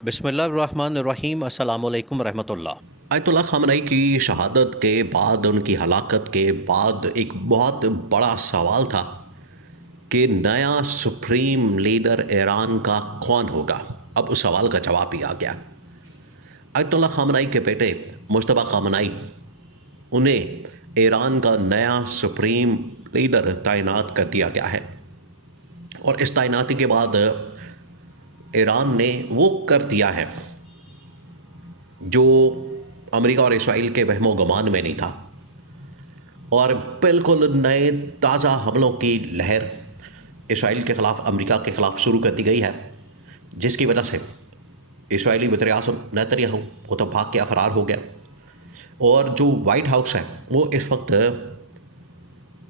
بسم اللہ الرحمن الرحیم۔ السلام علیکم ورحمۃ اللہ۔ آیت اللہ خامنئی کی شہادت کے بعد، ان کی ہلاکت کے بعد ایک بہت بڑا سوال تھا کہ نیا سپریم لیڈر ایران کا کون ہوگا۔ اب اس سوال کا جواب بھی آ گیا۔ آیت اللہ خامنئی کے بیٹے مجتبیٰ خامنئی، انہیں ایران کا نیا سپریم لیڈر تعینات کر دیا گیا ہے، اور اس تعیناتی کے بعد ایران نے وہ کر دیا ہے جو امریکہ اور اسرائیل کے وہم و گمان میں نہیں تھا، اور بالکل نئے تازہ حملوں کی لہر اسرائیل کے خلاف، امریکہ کے خلاف شروع کر دی گئی ہے، جس کی وجہ سے اسرائیلی وزیر اعظم نیتنیاہو وہ تو بھاگ کے فرار ہو گیا، اور جو وائٹ ہاؤس ہے وہ اس وقت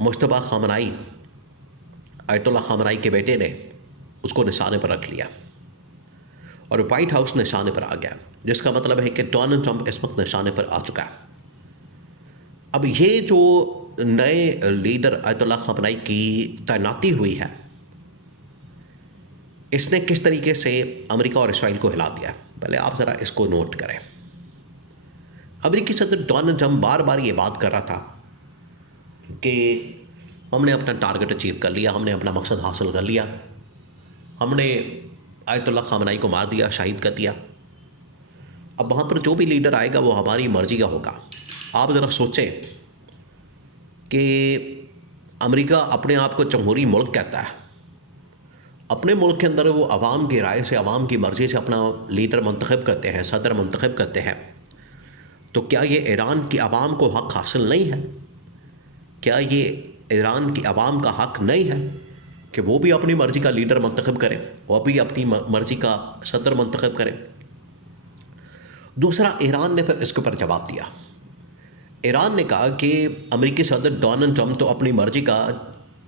مجتبیٰ خامنئی، آیت اللہ خامنئی کے بیٹے نے اس کو نشانے پر رکھ لیا، اور وائٹ ہاؤس نشانے پر آ گیا، جس کا مطلب ہے کہ ڈونلڈ ٹرمپ اس وقت نشانے پر آ چکا ہے۔ اب یہ جو نئے لیڈر آیت اللہ خامنئی کی تعیناتی ہوئی ہے، اس نے کس طریقے سے امریکہ اور اسرائیل کو ہلا دیا ہے، پہلے آپ ذرا اس کو نوٹ کریں۔ امریکی صدر ڈونلڈ ٹرمپ بار بار یہ بات کر رہا تھا کہ ہم نے اپنا ٹارگٹ اچیو کر لیا، ہم نے اپنا مقصد حاصل کر لیا، ہم نے آیت اللہ خامنئی کو مار دیا، شہید کر دیا، اب وہاں پر جو بھی لیڈر آئے گا وہ ہماری مرضی کا ہوگا۔ آپ ذرا سوچیں کہ امریکہ اپنے آپ کو جمہوری ملک کہتا ہے، اپنے ملک کے اندر وہ عوام کی رائے سے، عوام کی مرضی سے اپنا لیڈر منتخب کرتے ہیں، صدر منتخب کرتے ہیں، تو کیا یہ ایران کی عوام کو حق حاصل نہیں ہے؟ کیا یہ ایران کی عوام کا حق نہیں ہے کہ وہ بھی اپنی مرضی کا لیڈر منتخب کرے، وہ بھی اپنی مرضی کا صدر منتخب کرے؟ دوسرا، ایران نے پھر اس کے اوپر جواب دیا۔ ایران نے کہا کہ امریکی صدر ڈونلڈ ٹرمپ تو اپنی مرضی کا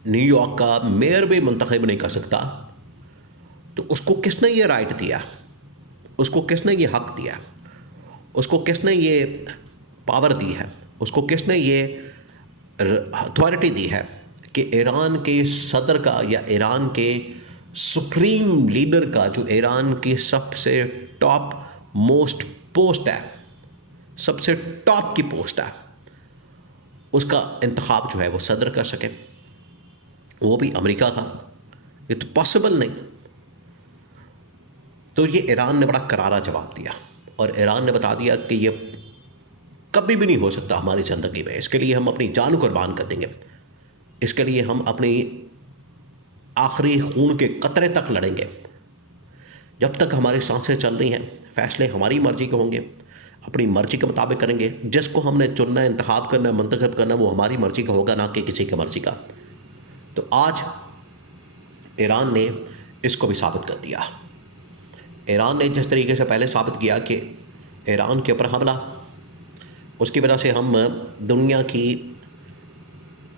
نیو یارک کا میئر بھی منتخب نہیں کر سکتا، تو اس کو کس نے یہ رائٹ دیا، اس کو کس نے یہ حق دیا، اس کو کس نے یہ پاور دی ہے، اس کو کس نے یہ اتھارٹی دی ہے کہ ایران کے صدر کا یا ایران کے سپریم لیڈر کا، جو ایران کی سب سے ٹاپ موسٹ پوسٹ ہے، سب سے ٹاپ کی پوسٹ ہے، اس کا انتخاب جو ہے وہ صدر کر سکے، وہ بھی امریکہ کا؟ یہ تو پاسبل نہیں۔ تو یہ ایران نے بڑا کرارا جواب دیا، اور ایران نے بتا دیا کہ یہ کبھی بھی نہیں ہو سکتا ہماری زندگی میں، اس کے لیے ہم اپنی جان قربان کر دیں گے، اس کے لیے ہم اپنی آخری خون کے قطرے تک لڑیں گے، جب تک ہماری سانسیں چل رہی ہیں، فیصلے ہماری مرضی کے ہوں گے، اپنی مرضی کے مطابق کریں گے، جس کو ہم نے چننا ہے، انتخاب کرنا ہے، منتخب کرنا ہے، وہ ہماری مرضی کا ہوگا، نہ کہ کسی کی مرضی کا۔ تو آج ایران نے اس کو بھی ثابت کر دیا۔ ایران نے جس طریقے سے پہلے ثابت کیا کہ ایران کے اوپر حملہ، اس کی وجہ سے ہم دنیا کی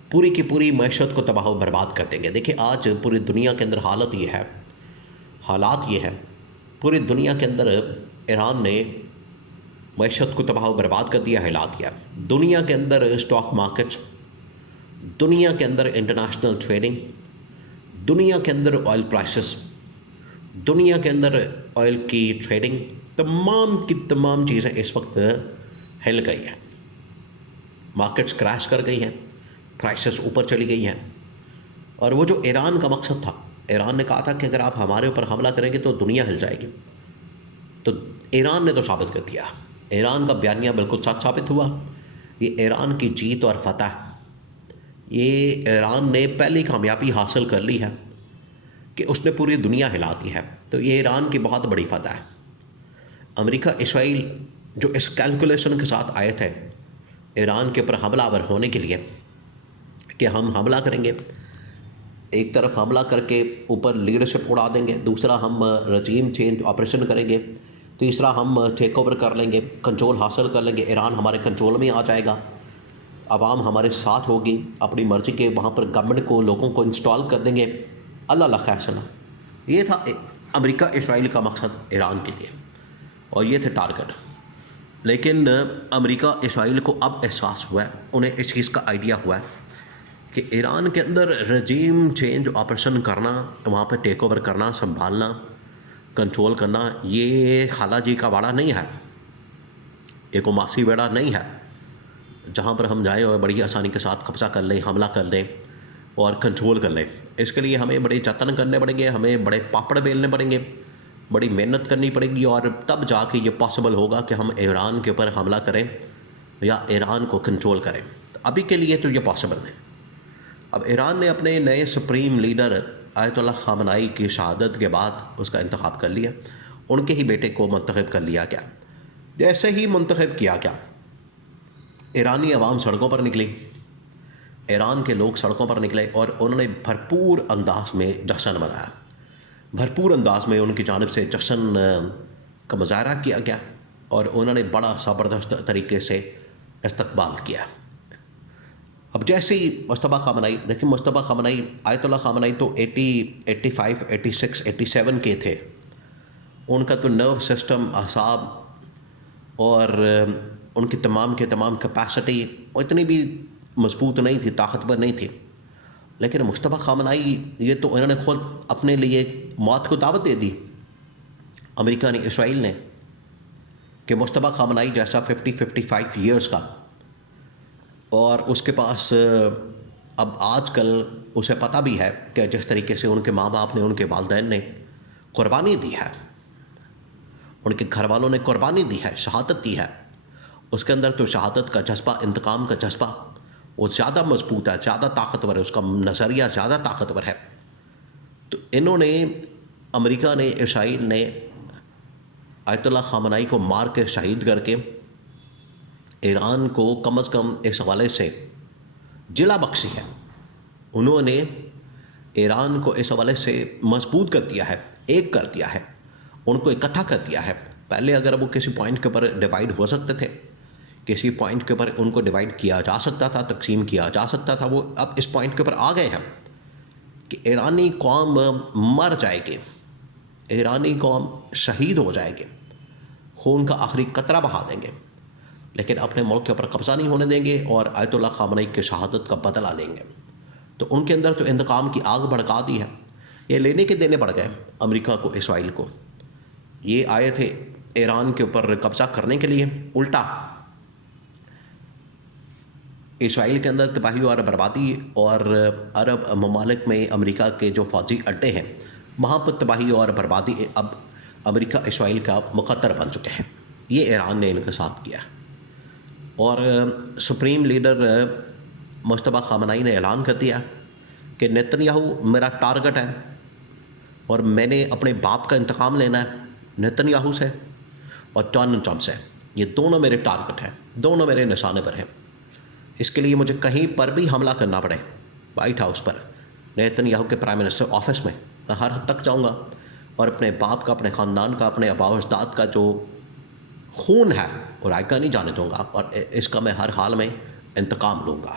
پوری معیشت کو تباہ و برباد کر دیں گے۔ دیکھیں آج پوری دنیا کے اندر حالات یہ ہے، پوری دنیا کے اندر ایران نے معیشت کو تباہ و برباد کر دیا، ہلا دیا۔ دنیا کے اندر اسٹاک مارکیٹس، دنیا کے اندر انٹرنیشنل ٹریڈنگ، دنیا کے اندر آئل پرائسز، دنیا کے اندر آئل کی ٹریڈنگ، تمام کی تمام چیزیں اس وقت ہل گئی ہیں، مارکیٹس کریش کر گئی ہیں، پرائسز اوپر چلی گئی ہیں۔ اور وہ جو ایران کا مقصد تھا، ایران نے کہا تھا کہ اگر آپ ہمارے اوپر حملہ کریں گے تو دنیا ہل جائے گی، تو ایران نے تو ثابت کر دیا، ایران کا بیانیہ بالکل سچ ثابت ہوا۔ یہ ایران کی جیت اور فتح، یہ ایران نے پہلی کامیابی حاصل کر لی ہے کہ اس نے پوری دنیا ہلا دی ہے، تو یہ ایران کی بہت بڑی فتح ہے۔ امریکہ اسرائیل جو اس کیلکولیشن کے ساتھ آئے تھے ایران کے اوپر حملہ آور ہونے کے لیے کہ ہم حملہ کریں گے، ایک طرف حملہ کر کے اوپر لیڈرشپ اڑا دیں گے، دوسرا ہم رجیم چینج آپریشن کریں گے، تیسرا ہم ٹیک اوور کر لیں گے، کنٹرول حاصل کر لیں گے، ایران ہمارے کنٹرول میں آ جائے گا، عوام ہمارے ساتھ ہوگی، اپنی مرضی کے وہاں پر گورنمنٹ کو، لوگوں کو انسٹال کر دیں گے، اللہ فیصلہ۔ یہ تھا امریکہ اسرائیل کا مقصد ایران کے لیے، اور یہ تھے ٹارگٹ۔ لیکن امریکہ اسرائیل کو اب احساس ہوا ہے، انہیں اس چیز کا آئیڈیا ہوا ہے کہ ایران کے اندر رجیم چینج آپریشن کرنا، وہاں پہ ٹیک اوور کرنا، سنبھالنا، کنٹرول کرنا یہ خالہ جی کا واڑا نہیں ہے، ایک ماسی بیڑا نہیں ہے جہاں پر ہم جائیں اور بڑی آسانی کے ساتھ قبضہ کر لیں، حملہ کر لیں اور کنٹرول کر لیں۔ اس کے لیے ہمیں بڑے جتن کرنے پڑیں گے، ہمیں بڑے پاپڑ بیلنے پڑیں گے، بڑی محنت کرنی پڑے گی، اور تب جا کے یہ پاسبل ہوگا کہ ہم ایران کے اوپر حملہ کریں یا ایران کو کنٹرول کریں۔ ابھی کے لیے تو یہ پاسبل نہیں۔ اب ایران نے اپنے نئے سپریم لیڈر آیت اللہ خامنائی کی شہادت کے بعد اس کا انتخاب کر لیا، ان کے ہی بیٹے کو منتخب کر لیا گیا۔ جیسے ہی منتخب کیا گیا، ایرانی عوام سڑکوں پر نکلی، ایران کے لوگ سڑکوں پر نکلے اور انہوں نے بھرپور انداز میں جشن منایا، بھرپور انداز میں ان کی جانب سے جشن کا مظاہرہ کیا گیا اور انہوں نے بڑا زبردست طریقے سے استقبال کیا۔ اب جیسے ہی مصطفیٰ خامنائی، دیکھیں مصطفیٰ خامنائی، آیت اللہ خامنائی تو 85، 86، 87 کے تھے، ان کا تو نرو سسٹم، اعصاب اور ان کی تمام کے تمام کیپیسٹی اتنی بھی مضبوط نہیں تھی، طاقتور نہیں تھی۔ لیکن مصطفیٰ خامنائی یہ تو انہوں نے خود اپنے لیے موت کو دعوت دے دی، امریکہ نے، اسرائیل نے، کہ مصطفیٰ خامنائی جیسا 55 ایئرس کا، اور اس کے پاس اب آج کل اسے پتہ بھی ہے کہ جس طریقے سے ان کے ماں باپ نے، ان کے والدین نے قربانی دی ہے، ان کے گھر والوں نے قربانی دی ہے، شہادت دی ہے، اس کے اندر تو شہادت کا جذبہ، انتقام کا جذبہ وہ زیادہ مضبوط ہے، زیادہ طاقتور ہے، اس کا نظریہ زیادہ طاقتور ہے۔ تو انہوں نے، امریکہ نے، اسرائیل نے آیت اللہ خامنائی کو مار کے شہید کر کے ایران کو کم از کم اس حوالے سے جلا بخشی ہے۔ انہوں نے ایران کو اس حوالے سے مضبوط کر دیا ہے، ایک کر دیا ہے، ان کو اکٹھا کر دیا ہے۔ پہلے اگر وہ کسی پوائنٹ کے اوپر ڈیوائیڈ ہو سکتے تھے، کسی پوائنٹ کے اوپر ان کو ڈیوائیڈ کیا جا سکتا تھا، تقسیم کیا جا سکتا تھا، وہ اب اس پوائنٹ کے اوپر آ گئے ہیں کہ ایرانی قوم مر جائے گی، ایرانی قوم شہید ہو جائے گی، خون کا آخری قطرہ بہا دیں گے، لیکن اپنے ملک کے اوپر قبضہ نہیں ہونے دیں گے اور آیت اللہ خامنائی کی شہادت کا بدلہ لیں گے۔ تو ان کے اندر تو انتقام کی آگ بھڑکا دی ہے، یہ لینے کے دینے پڑ گئے امریکہ کو، اسرائیل کو۔ یہ آئے تھے ایران کے اوپر قبضہ کرنے کے لیے، الٹا اسرائیل کے اندر تباہی اور بربادی، اور عرب ممالک میں امریکہ کے جو فوجی اڈے ہیں وہاں پر تباہی اور بربادی اب امریکہ اسرائیل کا مقدر بن چکے ہیں۔ یہ ایران نے ان کے ساتھ کیا، اور سپریم لیڈر مصطفیٰ خامنائی نے اعلان کر دیا کہ نیتن یاہو میرا ٹارگٹ ہے اور میں نے اپنے باپ کا انتقام لینا ہے، نیتن یاہو سے اور ڈونلڈ ٹرمپ سے۔ یہ دونوں میرے ٹارگٹ ہیں، دونوں میرے نشانے پر ہیں۔ اس کے لیے مجھے کہیں پر بھی حملہ کرنا پڑے، وائٹ ہاؤس پر، نیتن یاہو کے پرائم منسٹر آفس میں، میں ہر حد تک جاؤں گا اور اپنے باپ کا، اپنے خاندان کا، اپنے آباء و اجداد کا جو خون ہے وہ رائقہ نہیں جانے دوں گا، اور اس کا میں ہر حال میں انتقام لوں گا۔